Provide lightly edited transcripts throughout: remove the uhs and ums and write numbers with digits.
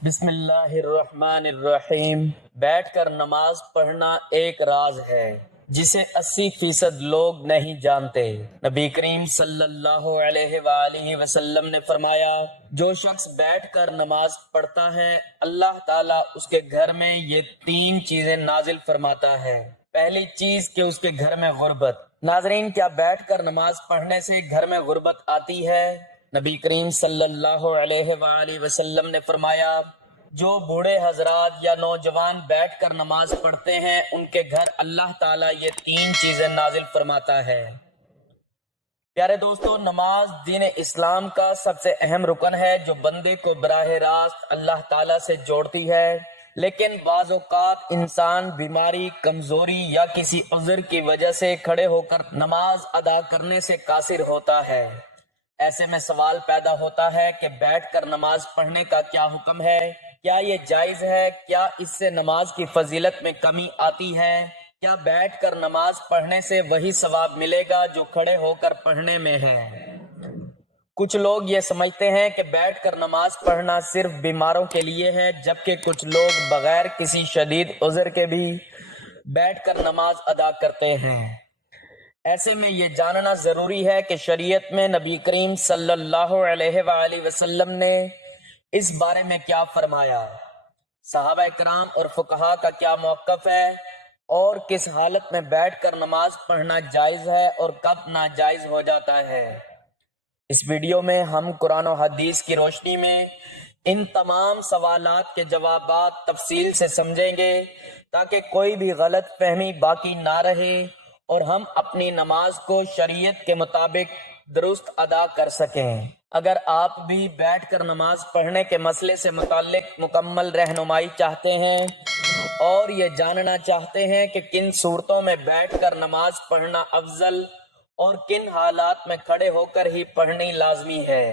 بسم اللہ الرحمن الرحیم۔ بیٹھ کر نماز پڑھنا ایک راز ہے جسے 80% لوگ نہیں جانتے۔ نبی کریم صلی اللہ علیہ وآلہ وسلم نے فرمایا، جو شخص بیٹھ کر نماز پڑھتا ہے اللہ تعالیٰ اس کے گھر میں یہ 3 چیزیں نازل فرماتا ہے۔ پہلی چیز کہ اس کے گھر میں غربت۔ ناظرین، کیا بیٹھ کر نماز پڑھنے سے گھر میں غربت آتی ہے؟ نبی کریم صلی اللہ علیہ وآلہ وسلم نے فرمایا، جو بوڑھے حضرات یا نوجوان بیٹھ کر نماز پڑھتے ہیں ان کے گھر اللہ تعالیٰ یہ 3 چیزیں نازل فرماتا ہے۔ پیارے دوستو، نماز دین اسلام کا سب سے اہم رکن ہے جو بندے کو براہ راست اللہ تعالیٰ سے جوڑتی ہے، لیکن بعض اوقات انسان بیماری، کمزوری یا کسی عذر کی وجہ سے کھڑے ہو کر نماز ادا کرنے سے قاصر ہوتا ہے۔ ایسے میں سوال پیدا ہوتا ہے کہ بیٹھ کر نماز پڑھنے کا کیا حکم ہے؟ کیا یہ جائز ہے؟ کیا اس سے نماز کی فضیلت میں کمی آتی ہے؟ کیا بیٹھ کر نماز پڑھنے سے وہی ثواب ملے گا جو کھڑے ہو کر پڑھنے میں ہے؟ کچھ لوگ یہ سمجھتے ہیں کہ بیٹھ کر نماز پڑھنا صرف بیماروں کے لیے ہے، جبکہ کچھ لوگ بغیر کسی شدید عذر کے بھی بیٹھ کر نماز ادا کرتے ہیں۔ ایسے میں یہ جاننا ضروری ہے کہ شریعت میں نبی کریم صلی اللہ علیہ وآلہ وسلم نے اس بارے میں کیا فرمایا، صحابہ کرام اور فقہا کا کیا موقف ہے، اور کس حالت میں بیٹھ کر نماز پڑھنا جائز ہے اور کب ناجائز ہو جاتا ہے۔ اس ویڈیو میں ہم قرآن و حدیث کی روشنی میں ان تمام سوالات کے جوابات تفصیل سے سمجھیں گے تاکہ کوئی بھی غلط فہمی باقی نہ رہے اور ہم اپنی نماز کو شریعت کے مطابق درست ادا کر سکیں۔ اگر آپ بھی بیٹھ کر نماز پڑھنے کے مسئلے سے متعلق مکمل رہنمائی چاہتے ہیں اور یہ جاننا چاہتے ہیں کہ کن صورتوں میں بیٹھ کر نماز پڑھنا افضل اور کن حالات میں کھڑے ہو کر ہی پڑھنی لازمی ہے،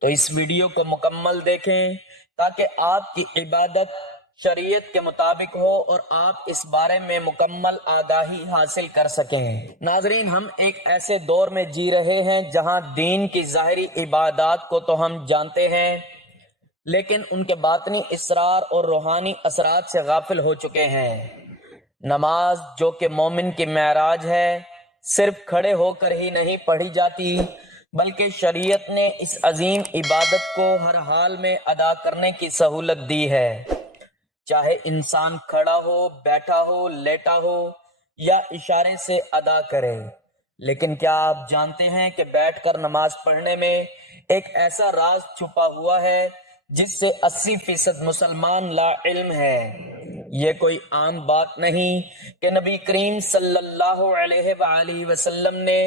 تو اس ویڈیو کو مکمل دیکھیں تاکہ آپ کی عبادت شریعت کے مطابق ہو اور آپ اس بارے میں مکمل آگاہی حاصل کر سکیں۔ ناظرین، ہم ایک ایسے دور میں جی رہے ہیں جہاں دین کی ظاہری عبادات کو تو ہم جانتے ہیں، لیکن ان کے باطنی اسرار اور روحانی اثرات سے غافل ہو چکے ہیں۔ نماز جو کہ مومن کی معراج ہے، صرف کھڑے ہو کر ہی نہیں پڑھی جاتی، بلکہ شریعت نے اس عظیم عبادت کو ہر حال میں ادا کرنے کی سہولت دی ہے، چاہے انسان کھڑا ہو، بیٹھا ہو، لیٹا ہو یا اشارے سے ادا کرے۔ لیکن کیا آپ جانتے ہیں کہ بیٹھ کر نماز پڑھنے میں ایک ایسا راز چھپا ہوا ہے جس سے 80% مسلمان لا علم ہے؟ یہ کوئی عام بات نہیں کہ نبی کریم صلی اللہ علیہ وآلہ وسلم نے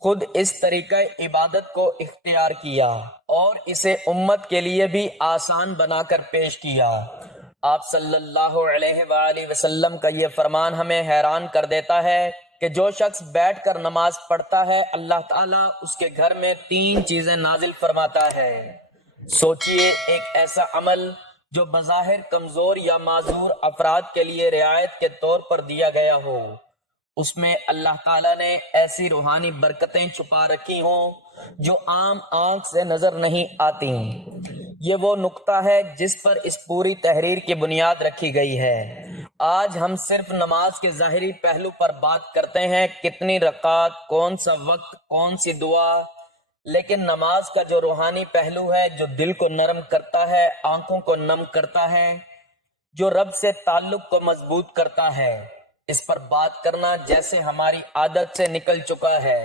خود اس طریقہ عبادت کو اختیار کیا اور اسے امت کے لیے بھی آسان بنا کر پیش کیا۔ آپ صلی اللہ علیہ وآلہ وسلم کا یہ فرمان ہمیں حیران کر دیتا ہے کہ جو شخص بیٹھ کر نماز پڑھتا ہے اللہ تعالیٰ اس کے گھر میں 3 چیزیں نازل فرماتا ہے۔ سوچئے، ایک ایسا عمل جو بظاہر کمزور یا معذور افراد کے لیے رعایت کے طور پر دیا گیا ہو، اس میں اللہ تعالیٰ نے ایسی روحانی برکتیں چھپا رکھی ہوں جو عام آنکھ سے نظر نہیں آتی۔ یہ وہ نقطہ ہے جس پر اس پوری تحریر کی بنیاد رکھی گئی ہے۔ آج ہم صرف نماز کے ظاہری پہلو پر بات کرتے ہیں، کتنی رکعت، کون سا وقت، کون سی دعا، لیکن نماز کا جو روحانی پہلو ہے، جو دل کو نرم کرتا ہے، آنکھوں کو نم کرتا ہے، جو رب سے تعلق کو مضبوط کرتا ہے، اس پر بات کرنا جیسے ہماری عادت سے نکل چکا ہے۔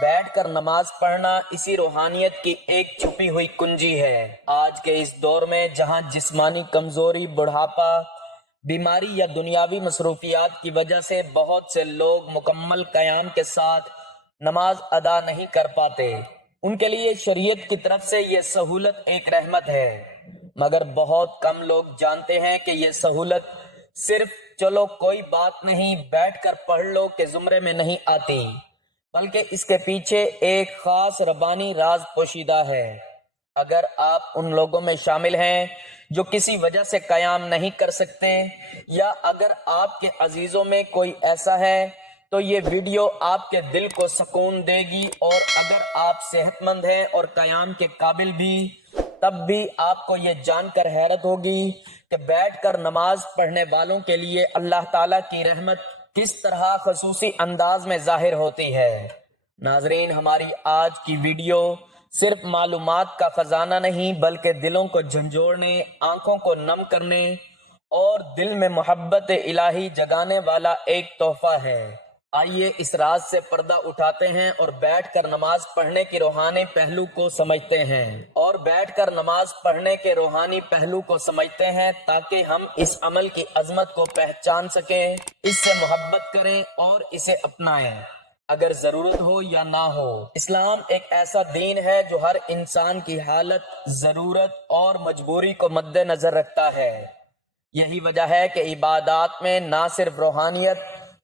بیٹھ کر نماز پڑھنا اسی روحانیت کی ایک چھپی ہوئی کنجی ہے۔ آج کے اس دور میں جہاں جسمانی کمزوری، بڑھاپا، بیماری یا دنیاوی مصروفیات کی وجہ سے بہت سے لوگ مکمل قیام کے ساتھ نماز ادا نہیں کر پاتے، ان کے لیے شریعت کی طرف سے یہ سہولت ایک رحمت ہے، مگر بہت کم لوگ جانتے ہیں کہ یہ سہولت صرف چلو کوئی بات نہیں بیٹھ کر پڑھ لو کے زمرے میں نہیں آتی، بلکہ اس کے پیچھے ایک خاص ربانی راز پوشیدہ ہے۔ اگر آپ ان لوگوں میں شامل ہیں جو کسی وجہ سے قیام نہیں کر سکتے، یا اگر آپ کے عزیزوں میں کوئی ایسا ہے تو یہ ویڈیو آپ کے دل کو سکون دے گی، اور اگر آپ صحت مند ہیں اور قیام کے قابل بھی تب بھی آپ کو یہ جان کر حیرت ہوگی کہ بیٹھ کر نماز پڑھنے والوں کے لیے اللہ تعالیٰ کی رحمت کس طرح خصوصی انداز میں ظاہر ہوتی ہے۔ ناظرین، ہماری آج کی ویڈیو صرف معلومات کا خزانہ نہیں بلکہ دلوں کو جھنجھوڑنے، آنکھوں کو نم کرنے اور دل میں محبت الہی جگانے والا ایک تحفہ ہے۔ آئیے اس راز سے پردہ اٹھاتے ہیں اور بیٹھ کر نماز پڑھنے کے روحانی پہلو کو سمجھتے ہیں تاکہ ہم اس عمل کی عظمت کو پہچان سکیں، اس سے محبت کریں اور اسے اپنائیں، اگر ضرورت ہو یا نہ ہو۔ اسلام ایک ایسا دین ہے جو ہر انسان کی حالت، ضرورت اور مجبوری کو مد نظر رکھتا ہے۔ یہی وجہ ہے کہ عبادات میں نہ صرف روحانیت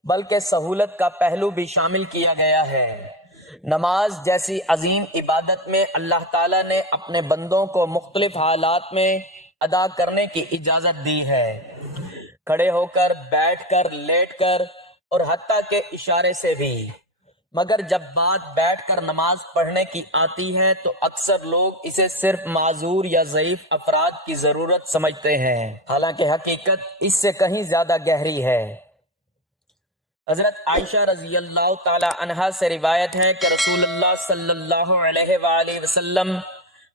بلکہ سہولت کا پہلو بھی شامل کیا گیا ہے۔ نماز جیسی عظیم عبادت میں اللہ تعالیٰ نے اپنے بندوں کو مختلف حالات میں ادا کرنے کی اجازت دی ہے، کھڑے ہو کر، بیٹھ کر، لیٹ کر اور حتیٰ کہ اشارے سے بھی۔ مگر جب بات بیٹھ کر نماز پڑھنے کی آتی ہے تو اکثر لوگ اسے صرف معذور یا ضعیف افراد کی ضرورت سمجھتے ہیں، حالانکہ حقیقت اس سے کہیں زیادہ گہری ہے۔ حضرت عائشہ رضی اللہ تعالی عنہا سے روایت ہے کہ رسول اللہ صلی اللہ علیہ وآلہ وسلم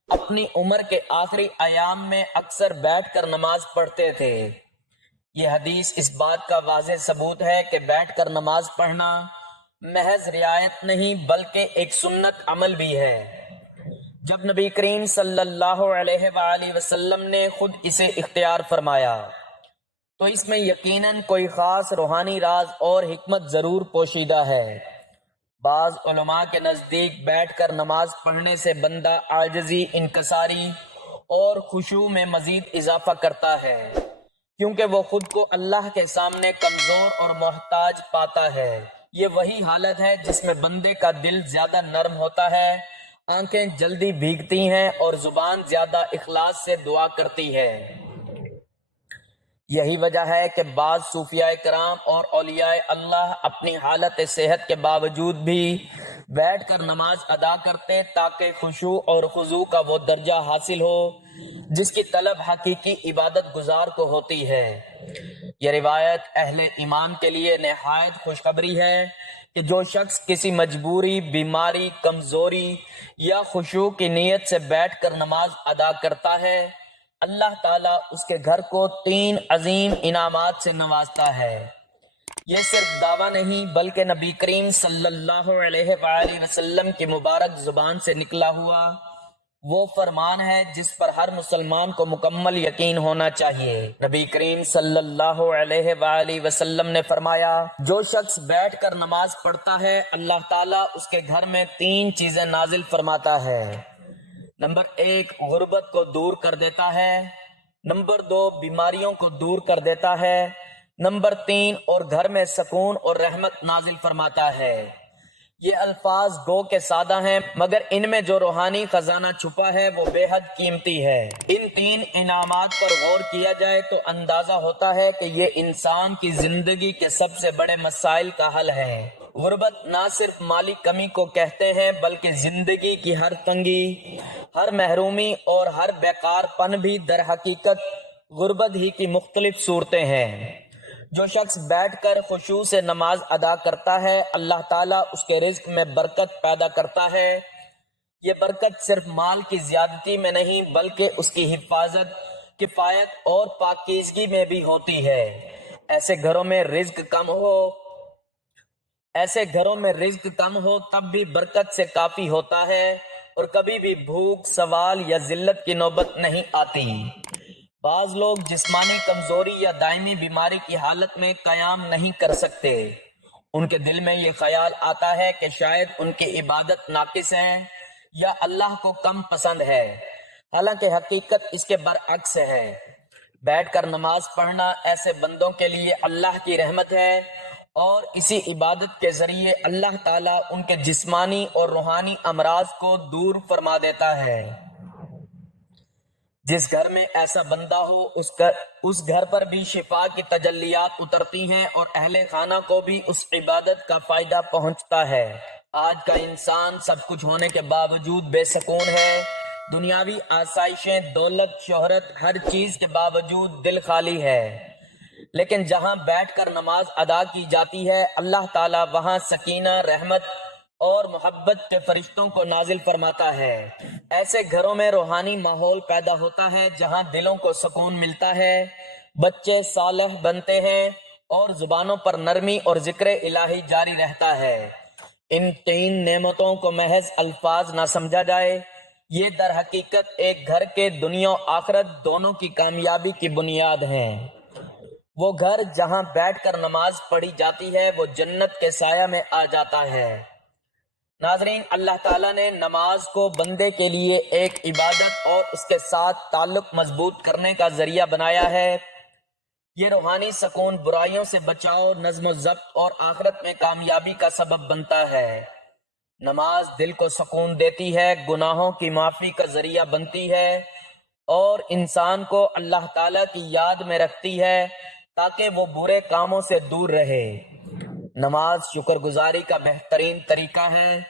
اپنی عمر کے آخری ایام میں اکثر بیٹھ کر نماز پڑھتے تھے۔ یہ حدیث اس بات کا واضح ثبوت ہے کہ بیٹھ کر نماز پڑھنا محض رعایت نہیں بلکہ ایک سنت عمل بھی ہے۔ جب نبی کریم صلی اللہ علیہ وآلہ وسلم نے خود اسے اختیار فرمایا تو اس میں یقیناً کوئی خاص روحانی راز اور حکمت ضرور پوشیدہ ہے۔ بعض علماء کے نزدیک بیٹھ کر نماز پڑھنے سے بندہ عاجزی، انکساری اور خشوع میں مزید اضافہ کرتا ہے، کیونکہ وہ خود کو اللہ کے سامنے کمزور اور محتاج پاتا ہے۔ یہ وہی حالت ہے جس میں بندے کا دل زیادہ نرم ہوتا ہے، آنکھیں جلدی بھیگتی ہیں اور زبان زیادہ اخلاص سے دعا کرتی ہے۔ یہی وجہ ہے کہ بعض صوفیاء کرام اور اولیاء اللہ اپنی حالت صحت کے باوجود بھی بیٹھ کر نماز ادا کرتے تاکہ خشوع اور خضوع کا وہ درجہ حاصل ہو جس کی طلب حقیقی عبادت گزار کو ہوتی ہے۔ یہ روایت اہل ایمان کے لیے نہایت خوشخبری ہے کہ جو شخص کسی مجبوری، بیماری، کمزوری یا خشوع کی نیت سے بیٹھ کر نماز ادا کرتا ہے، اللہ تعالیٰ اس کے گھر کو 3 عظیم انعامات سے نوازتا ہے۔ یہ صرف دعویٰ نہیں بلکہ نبی کریم صلی اللہ علیہ وآلہ وسلم کی مبارک زبان سے نکلا ہوا وہ فرمان ہے جس پر ہر مسلمان کو مکمل یقین ہونا چاہیے۔ نبی کریم صلی اللہ علیہ وآلہ وسلم نے فرمایا، جو شخص بیٹھ کر نماز پڑھتا ہے اللہ تعالیٰ اس کے گھر میں 3 چیزیں نازل فرماتا ہے۔ نمبر 1، غربت کو دور کر دیتا ہے۔ نمبر 2، بیماریوں کو دور کر دیتا ہے۔ نمبر 3، اور گھر میں سکون اور رحمت نازل فرماتا ہے۔ یہ الفاظ گو کہ سادہ ہیں مگر ان میں جو روحانی خزانہ چھپا ہے وہ بے حد قیمتی ہے۔ ان 3 انعامات پر غور کیا جائے تو اندازہ ہوتا ہے کہ یہ انسان کی زندگی کے سب سے بڑے مسائل کا حل ہے۔ غربت نہ صرف مالی کمی کو کہتے ہیں بلکہ زندگی کی ہر تنگی، ہر محرومی اور ہر بیکار پن بھی در حقیقت غربت ہی کی مختلف صورتیں ہیں۔ جو شخص بیٹھ کر خشوع سے نماز ادا کرتا ہے اللہ تعالیٰ اس کے رزق میں برکت پیدا کرتا ہے۔ یہ برکت صرف مال کی زیادتی میں نہیں بلکہ اس کی حفاظت، کفایت اور پاکیزگی میں بھی ہوتی ہے۔ ایسے گھروں میں رزق کم ہو تب بھی برکت سے کافی ہوتا ہے اور کبھی بھی بھوک، سوال یا ذلت کی نوبت نہیں آتی۔ بعض لوگ جسمانی کمزوری یا دائمی بیماری کی حالت میں قیام نہیں کر سکتے۔ ان کے دل میں یہ خیال آتا ہے کہ شاید ان کی عبادت ناقص ہے یا اللہ کو کم پسند ہے، حالانکہ حقیقت اس کے برعکس ہے۔ بیٹھ کر نماز پڑھنا ایسے بندوں کے لیے اللہ کی رحمت ہے اور اسی عبادت کے ذریعے اللہ تعالیٰ ان کے جسمانی اور روحانی امراض کو دور فرما دیتا ہے۔ جس گھر میں ایسا بندہ ہو اس گھر پر بھی شفا کی تجلیات اترتی ہیں اور اہل خانہ کو بھی اس عبادت کا فائدہ پہنچتا ہے۔ آج کا انسان سب کچھ ہونے کے باوجود بے سکون ہے، دنیاوی آسائشیں، دولت، شہرت، ہر چیز کے باوجود دل خالی ہے، لیکن جہاں بیٹھ کر نماز ادا کی جاتی ہے اللہ تعالیٰ وہاں سکینہ، رحمت اور محبت کے فرشتوں کو نازل فرماتا ہے۔ ایسے گھروں میں روحانی ماحول پیدا ہوتا ہے جہاں دلوں کو سکون ملتا ہے، بچے صالح بنتے ہیں اور زبانوں پر نرمی اور ذکر الہی جاری رہتا ہے۔ ان تین نعمتوں کو محض الفاظ نہ سمجھا جائے، یہ در حقیقت ایک گھر کے دنیا و آخرت دونوں کی کامیابی کی بنیاد ہیں۔ وہ گھر جہاں بیٹھ کر نماز پڑھی جاتی ہے وہ جنت کے سایہ میں آ جاتا ہے۔ ناظرین، اللہ تعالیٰ نے نماز کو بندے کے لیے ایک عبادت اور اس کے ساتھ تعلق مضبوط کرنے کا ذریعہ بنایا ہے۔ یہ روحانی سکون، برائیوں سے بچاؤ، نظم و ضبط اور آخرت میں کامیابی کا سبب بنتا ہے۔ نماز دل کو سکون دیتی ہے، گناہوں کی معافی کا ذریعہ بنتی ہے اور انسان کو اللہ تعالیٰ کی یاد میں رکھتی ہے تاکہ وہ برے کاموں سے دور رہے۔ نماز شکر گزاری کا بہترین طریقہ ہے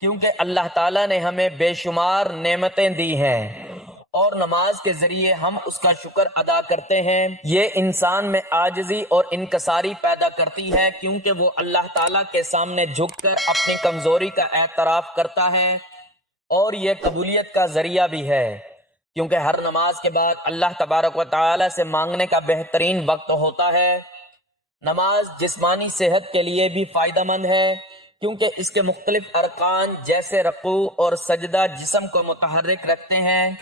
کیونکہ اللہ تعالیٰ نے ہمیں بے شمار نعمتیں دی ہیں اور نماز کے ذریعے ہم اس کا شکر ادا کرتے ہیں۔ یہ انسان میں عاجزی اور انکساری پیدا کرتی ہے کیونکہ وہ اللہ تعالیٰ کے سامنے جھک کر اپنی کمزوری کا اعتراف کرتا ہے، اور یہ قبولیت کا ذریعہ بھی ہے کیونکہ ہر نماز کے بعد اللہ تبارک و تعالیٰ سے مانگنے کا بہترین وقت ہوتا ہے۔ نماز جسمانی صحت کے لیے بھی فائدہ مند ہے کیونکہ اس کے مختلف ارکان جیسے رکوع اور سجدہ جسم کو متحرک رکھتے ہیں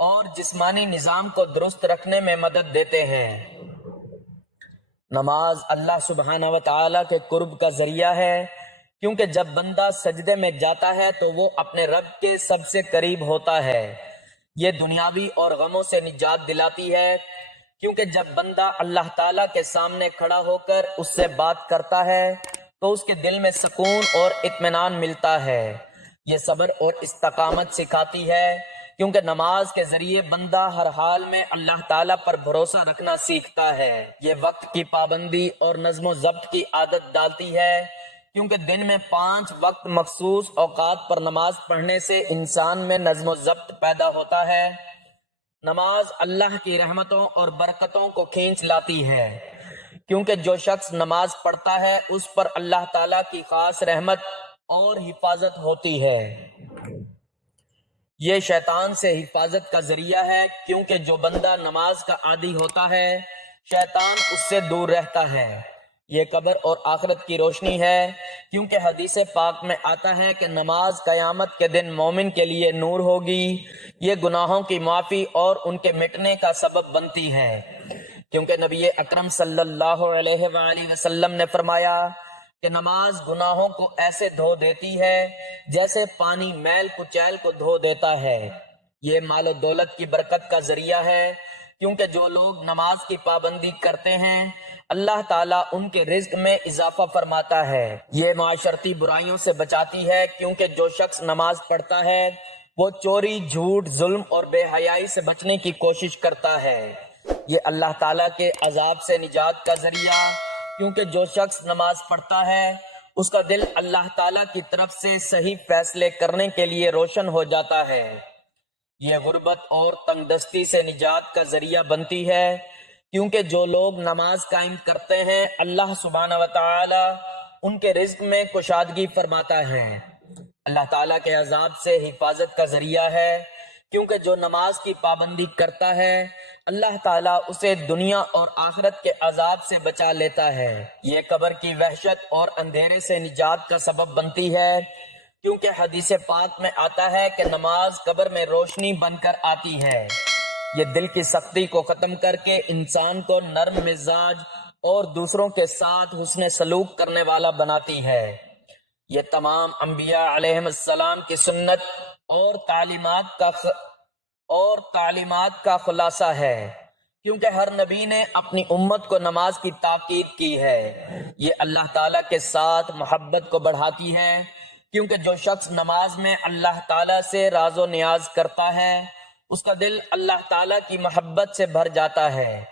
اور جسمانی نظام کو درست رکھنے میں مدد دیتے ہیں۔ نماز اللہ سبحانہ و تعالیٰ کے قرب کا ذریعہ ہے کیونکہ جب بندہ سجدے میں جاتا ہے تو وہ اپنے رب کے سب سے قریب ہوتا ہے۔ یہ دنیاوی اور غموں سے نجات دلاتی ہے کیونکہ جب بندہ اللہ تعالیٰ کے سامنے کھڑا ہو کر اس سے بات کرتا ہے تو اس کے دل میں سکون اور اطمینان ملتا ہے۔ یہ صبر اور استقامت سکھاتی ہے کیونکہ نماز کے ذریعے بندہ ہر حال میں اللہ تعالیٰ پر بھروسہ رکھنا سیکھتا ہے۔ یہ وقت کی پابندی اور نظم و ضبط کی عادت ڈالتی ہے کیونکہ دن میں 5 وقت مخصوص اوقات پر نماز پڑھنے سے انسان میں نظم و ضبط پیدا ہوتا ہے۔ نماز اللہ کی رحمتوں اور برکتوں کو کھینچ لاتی ہے کیونکہ جو شخص نماز پڑھتا ہے اس پر اللہ تعالیٰ کی خاص رحمت اور حفاظت ہوتی ہے۔ یہ شیطان سے حفاظت کا ذریعہ ہے کیونکہ جو بندہ نماز کا عادی ہوتا ہے شیطان اس سے دور رہتا ہے۔ یہ قبر اور آخرت کی روشنی ہے کیونکہ حدیث پاک میں آتا ہے کہ نماز قیامت کے دن مومن کے لیے نور ہوگی۔ یہ گناہوں کی معافی اور ان کے مٹنے کا سبب بنتی ہے کیونکہ نبی اکرم صلی اللہ علیہ وآلہ وسلم نے فرمایا کہ نماز گناہوں کو ایسے دھو دیتی ہے جیسے پانی میل کچیل کو دھو دیتا ہے۔ یہ مال و دولت کی برکت کا ذریعہ ہے کیونکہ جو لوگ نماز کی پابندی کرتے ہیں اللہ تعالیٰ ان کے رزق میں اضافہ فرماتا ہے۔ یہ معاشرتی برائیوں سے بچاتی ہے کیونکہ جو شخص نماز پڑھتا ہے وہ چوری، جھوٹ، ظلم اور بے حیائی سے بچنے کی کوشش کرتا ہے۔ یہ اللہ تعالیٰ کے عذاب سے نجات کا ذریعہ کیونکہ جو شخص نماز پڑھتا ہے اس کا دل اللہ تعالیٰ کی طرف سے صحیح فیصلے کرنے کے لیے روشن ہو جاتا ہے۔ یہ غربت اور تنگ دستی سے نجات کا ذریعہ بنتی ہے کیونکہ جو لوگ نماز قائم کرتے ہیں اللہ سبحانہ و تعالی ان کے رزق میں کشادگی فرماتا ہے۔ اللہ تعالیٰ کے عذاب سے حفاظت کا ذریعہ ہے کیونکہ جو نماز کی پابندی کرتا ہے اللہ تعالیٰ اسے دنیا اور آخرت کے عذاب سے بچا لیتا ہے۔ یہ قبر کی وحشت اور اندھیرے سے نجات کا سبب بنتی ہے کیونکہ حدیث پاک میں آتا ہے کہ نماز قبر میں روشنی بن کر آتی ہے۔ یہ دل کی سختی کو ختم کر کے انسان کو نرم مزاج اور دوسروں کے ساتھ حسن سلوک کرنے والا بناتی ہے۔ یہ تمام انبیاء علیہ السلام کی سنت اور تعلیمات کا خلاصہ ہے کیونکہ ہر نبی نے اپنی امت کو نماز کی تاکید کی ہے۔ یہ اللہ تعالیٰ کے ساتھ محبت کو بڑھاتی ہے کیونکہ جو شخص نماز میں اللہ تعالیٰ سے راز و نیاز کرتا ہے اس کا دل اللہ تعالیٰ کی محبت سے بھر جاتا ہے۔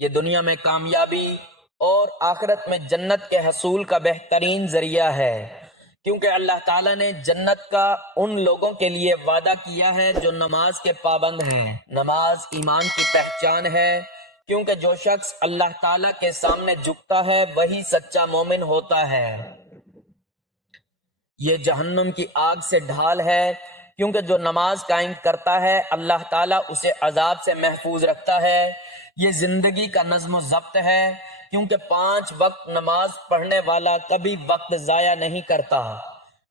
یہ دنیا میں کامیابی اور آخرت میں جنت کے حصول کا بہترین ذریعہ ہے کیونکہ اللہ تعالیٰ نے جنت کا ان لوگوں کے لیے وعدہ کیا ہے جو نماز کے پابند ہیں۔ نماز ایمان کی پہچان ہے، کیونکہ جو شخص اللہ تعالیٰ کے سامنے جھکتا ہے وہی سچا مومن ہوتا ہے۔ یہ جہنم کی آگ سے ڈھال ہے، کیونکہ جو نماز قائم کرتا ہے اللہ تعالیٰ اسے عذاب سے محفوظ رکھتا ہے۔ یہ زندگی کا نظم و ضبط ہے، کیونکہ 5 وقت نماز پڑھنے والا کبھی وقت ضائع نہیں کرتا،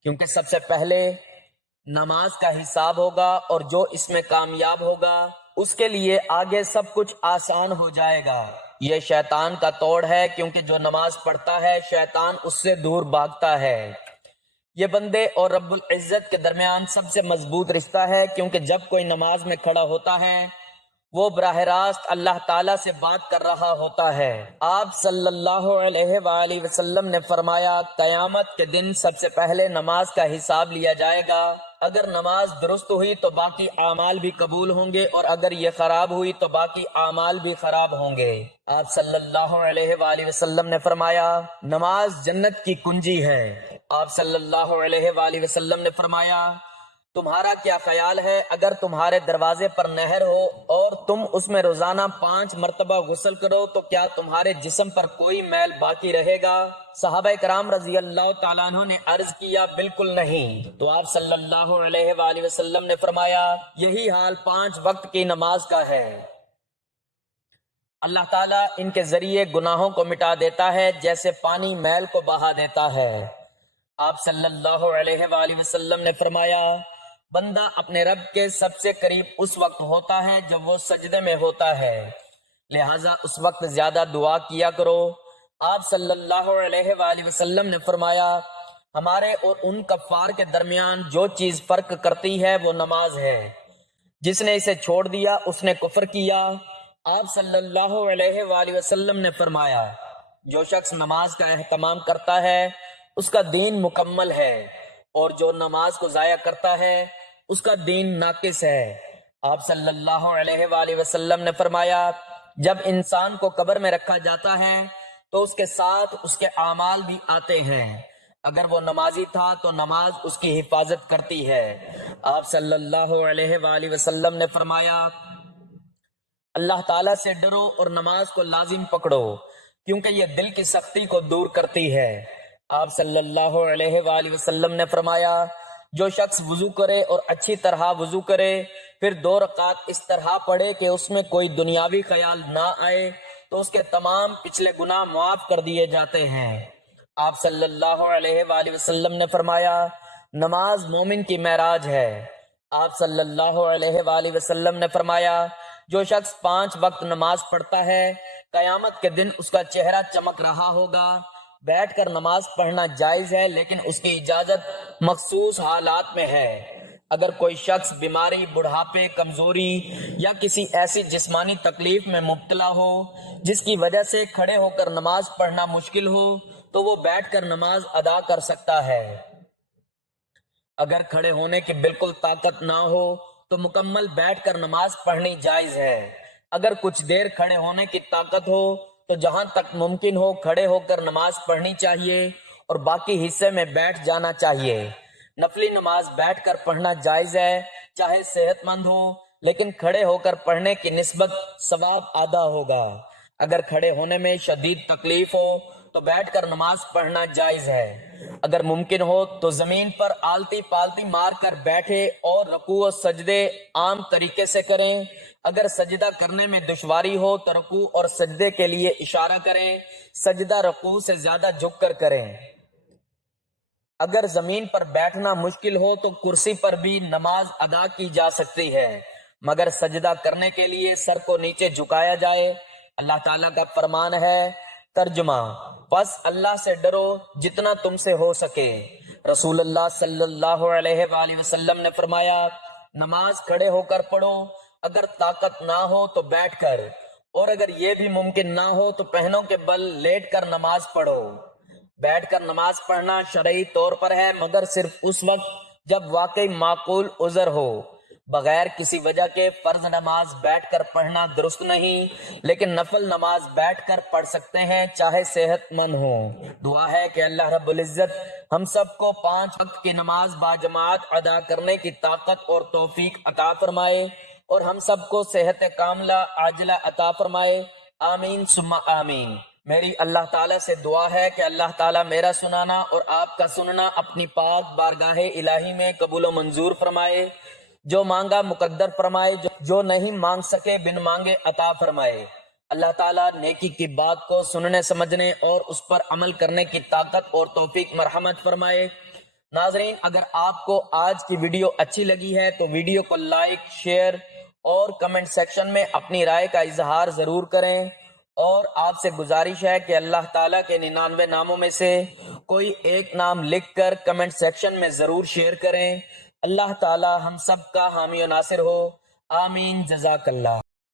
کیونکہ سب سے پہلے نماز کا حساب ہوگا، اور جو اس میں کامیاب ہوگا اس کے لیے آگے سب کچھ آسان ہو جائے گا۔ یہ شیطان کا توڑ ہے، کیونکہ جو نماز پڑھتا ہے شیطان اس سے دور بھاگتا ہے۔ یہ بندے اور رب العزت کے درمیان سب سے مضبوط رشتہ ہے، کیونکہ جب کوئی نماز میں کھڑا ہوتا ہے وہ براہ راست اللہ تعالیٰ سے بات کر رہا ہوتا ہے۔ آپ صلی اللہ علیہ وآلہ وسلم نے فرمایا، قیامت کے دن سب سے پہلے نماز کا حساب لیا جائے گا۔ اگر نماز درست ہوئی تو باقی اعمال بھی قبول ہوں گے، اور اگر یہ خراب ہوئی تو باقی اعمال بھی خراب ہوں گے۔ آپ صلی اللہ علیہ وآلہ وسلم نے فرمایا، نماز جنت کی کنجی ہے۔ آپ صلی اللہ علیہ وآلہ وسلم نے فرمایا، تمہارا کیا خیال ہے اگر تمہارے دروازے پر نہر ہو اور تم اس میں روزانہ 5 مرتبہ غسل کرو تو کیا تمہارے جسم پر کوئی میل باقی رہے گا؟ صحابہ کرام رضی اللہ تعالیٰ عنہ نے عرض کیا، بالکل نہیں۔ تو آپ صلی اللہ علیہ وآلہ وسلم نے فرمایا، یہی حال 5 وقت کی نماز کا ہے۔ اللہ تعالیٰ ان کے ذریعے گناہوں کو مٹا دیتا ہے جیسے پانی میل کو بہا دیتا ہے۔ آپ صلی اللہ علیہ وآلہ وسلم نے فرمایا، بندہ اپنے رب کے سب سے قریب اس وقت ہوتا ہے جب وہ سجدے میں ہوتا ہے، لہٰذا اس وقت زیادہ دعا کیا کرو۔ آپ صلی اللہ علیہ وآلہ وسلم نے فرمایا، ہمارے اور ان کفار کے درمیان جو چیز فرق کرتی ہے وہ نماز ہے، جس نے اسے چھوڑ دیا اس نے کفر کیا۔ آپ صلی اللہ علیہ وآلہ وسلم نے فرمایا، جو شخص نماز کا اہتمام کرتا ہے اس کا دین مکمل ہے، اور جو نماز کو ضائع کرتا ہے اس کا دین ناقص ہے۔ آپ صلی اللہ علیہ وآلہ وسلم نے فرمایا، جب انسان کو قبر میں رکھا جاتا ہے تو اس کے ساتھ اس کے اعمال بھی آتے ہیں، اگر وہ نمازی تھا تو نماز اس کی حفاظت کرتی ہے۔ آپ صلی اللہ علیہ وآلہ وسلم نے فرمایا، اللہ تعالیٰ سے ڈرو اور نماز کو لازم پکڑو، کیونکہ یہ دل کی سختی کو دور کرتی ہے۔ آپ صلی اللہ علیہ وآلہ وسلم نے فرمایا، جو شخص وضو کرے اور اچھی طرح وضو کرے پھر 2 رکعت اس طرح پڑھے کہ اس میں کوئی دنیاوی خیال نہ آئے تو اس کے تمام پچھلے گناہ معاف کر دیے جاتے ہیں۔ آپ صلی اللہ علیہ وآلہ وسلم نے فرمایا، نماز مومن کی معراج ہے۔ آپ صلی اللہ علیہ وآلہ وسلم نے فرمایا، جو شخص 5 وقت نماز پڑھتا ہے قیامت کے دن اس کا چہرہ چمک رہا ہوگا۔ بیٹھ کر نماز پڑھنا جائز ہے، لیکن اس کی اجازت مخصوص حالات میں ہے۔ اگر کوئی شخص بیماری، بڑھاپے، کمزوری یا کسی ایسی جسمانی تکلیف میں مبتلا ہو جس کی وجہ سے کھڑے ہو کر نماز پڑھنا مشکل ہو تو وہ بیٹھ کر نماز ادا کر سکتا ہے۔ اگر کھڑے ہونے کی بالکل طاقت نہ ہو تو مکمل بیٹھ کر نماز پڑھنی جائز ہے۔ اگر کچھ دیر کھڑے ہونے کی طاقت ہو تو جہاں تک ممکن ہو کھڑے ہو کر نماز پڑھنی چاہیے اور باقی حصے میں بیٹھ جانا چاہیے۔ نفلی نماز بیٹھ کر پڑھنا جائز ہے، چاہے صحت مند ہو، لیکن کھڑے ہو کر پڑھنے کی نسبت ثواب آدھا ہوگا۔ اگر کھڑے ہونے میں شدید تکلیف ہو تو بیٹھ کر نماز پڑھنا جائز ہے۔ اگر ممکن ہو تو زمین پر آلتی پالتی مار کر بیٹھے اور رکوع و سجدے عام طریقے سے کریں۔ اگر سجدہ کرنے میں دشواری ہو تو رکوع اور سجدے کے لیے اشارہ کریں، سجدہ رکوع سے زیادہ جھک کر کریں۔ اگر زمین پر بیٹھنا مشکل ہو تو کرسی پر بھی نماز ادا کی جا سکتی ہے، مگر سجدہ کرنے کے لیے سر کو نیچے جھکایا جائے۔ اللہ تعالیٰ کا فرمان ہے، ترجمہ، بس اللہ سے ڈرو جتنا تم سے ہو سکے۔ رسول اللہ صلی اللہ علیہ وآلہ وسلم نے فرمایا، نماز کھڑے ہو کر پڑھو، اگر طاقت نہ ہو تو بیٹھ کر، اور اگر یہ بھی ممکن نہ ہو تو پہنوں کے بل لیٹ کر نماز پڑھو۔ بیٹھ کر نماز پڑھنا شرعی طور پر ہے، مگر صرف اس وقت جب واقعی معقول عذر ہو۔ بغیر کسی وجہ کے فرض نماز بیٹھ کر پڑھنا درست نہیں، لیکن نفل نماز بیٹھ کر پڑھ سکتے ہیں چاہے صحت مند ہو۔ دعا ہے کہ اللہ رب العزت ہم سب کو 5 وقت کی نماز باجماعت ادا کرنے کی طاقت اور توفیق عطا فرمائے اور ہم سب کو صحت کاملہ عاجلہ عطا فرمائے، آمین ثم آمین۔ میری اللہ تعالیٰ سے دعا ہے کہ اللہ تعالیٰ میرا سنانا اور آپ کا سننا اپنی پاک بارگاہ الہی میں قبول و منظور فرمائے، جو مانگا مقدر فرمائے، جو نہیں مانگ سکے بن مانگے عطا فرمائے۔ اللہ تعالیٰ نیکی کی بات کو سننے سمجھنے اور اس پر عمل کرنے کی طاقت اور توفیق مرحمت فرمائے۔ ناظرین، اگر آپ کو آج کی ویڈیو اچھی لگی ہے تو ویڈیو کو لائک، شیئر اور کمنٹ سیکشن میں اپنی رائے کا اظہار ضرور کریں، اور آپ سے گزارش ہے کہ اللہ تعالیٰ کے 99 ناموں میں سے کوئی ایک نام لکھ کر کمنٹ سیکشن میں ضرور شیئر کریں۔ اللہ تعالیٰ ہم سب کا حامی و ناصر ہو، آمین، جزاک اللہ۔